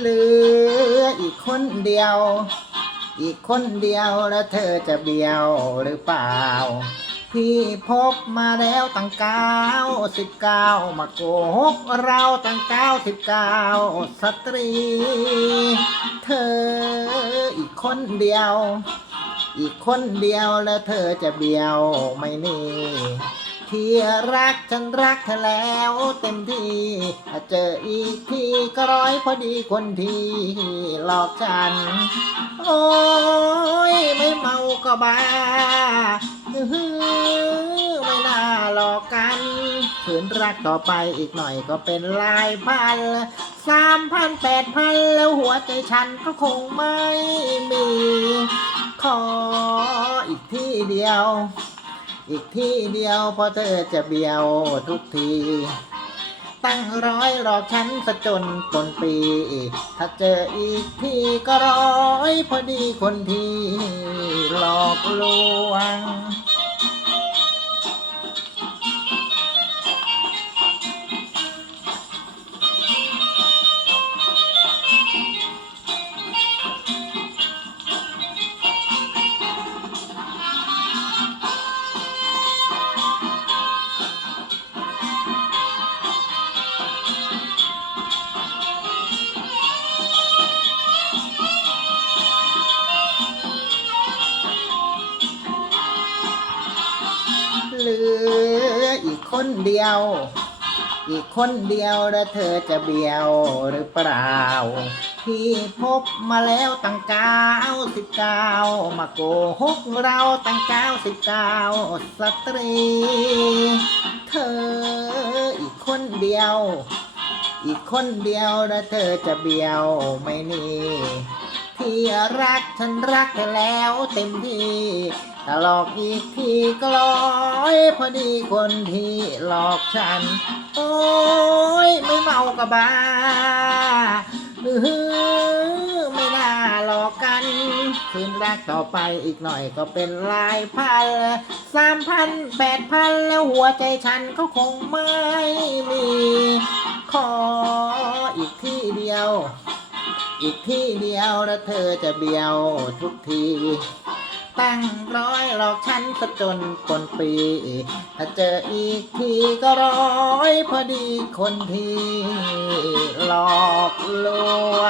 เหลืออีกคนเดียว อีกคนเดียวแล้วเธอจะเบี้ยวหรือเปล่า พี่พบมาแล้วตั้งเก้าสิบเก้ามาโกหกเราตั้งเก้าสิบเก้าสตรี เธออีกคนเดียว อีกคนเดียวแล้วเธอจะเบี้ยวไม่นี่ ที่รักฉันรักเธอแล้วเต็มที่เจออีกทีก็ร้อยพอดีคนที่หลอกฉัน โอ้ยไม่เมาก็บ้าไม่น่าหลอกกันขืนรักต่อไปอีกหน่อยก็เป็นลายพันสามพันแปดพันแล้วหัวใจฉันก็คงไม่มี ขออีกที่เดียว อีกที่เดียวพอเธอจะเบี้ยวทุกที ตั้งร้อยรอกฉันสะจนต้นปี ถ้าเจออีกทีก็ร้อยพอดีคนที่หลอกลวง คนเดียว อีกคนเดียวแล้วเธอจะเบียวหรือเปล่า ที่พบมาแล้วตั้งเก้าสิบเก้ามาโกหกเราตั้งเก้าสิบเก้าสตรี เธออีกคนเดียว อีกคนเดียวแล้วเธอจะเบียวไม่นี่ ที่รักฉันรักเธอแล้วเต็มที่ถ้าหลอกอีกทีก็ร้อยพอดีคนที่หลอกฉัน โอ้ยไม่เมากับบ้าอื้อหือไม่น่าหลอกกัน คืนแรกต่อไปอีกหน่อยก็เป็นลายพันสามพันแปดพันแล้วหัวใจฉันก็คงไม่มี ขออีกที่เดียว อีกที่เดียวแล้วเธอจะเบี้ยวทุกที ตั้งร้อยหลอกฉันสะจนปนปี ถ้าเจออีกทีก็ร้อยพอดีคนที่หลอกลวง